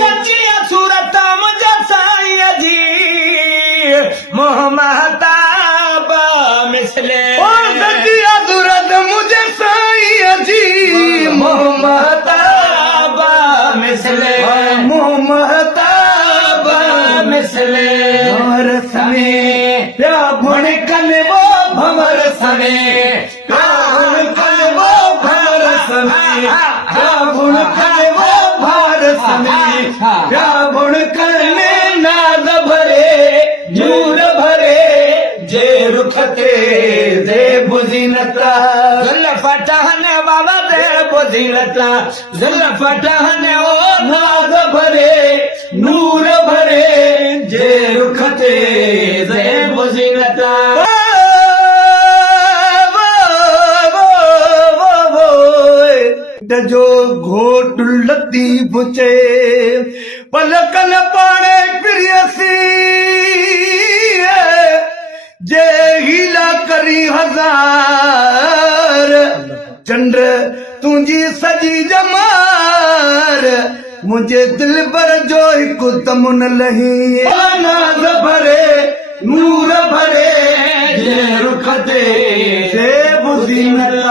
सचिया सूरत मुझे साईं जी मोहम्मताब मिसले सचिया सूरत मुझे साईं जी मोहम्मताब मिसले मोहम्मताब मिसले भंवर सने या भुणकन वो भंवर सने भुणकन वो भंवर सने भुणकन वो भंवर सने भुणकन नाद भरे नूर भरे जे रुखते जे बुझिनता जल फटहन बाबा दे बुझिलता जल फटहन ओ नाद भरे नूर भरे जे रुखते जे बुझिनता जो घोट लती बुचे पलकल पाणे प्रियसी जे हीला करी हजार चंद्र तुंहिंजी सजी जमार मुंहिंजे दिल पर जो हिकु तमुन लही नाज़ भरे नूर भरे जे रुख ते जे बुज़ी न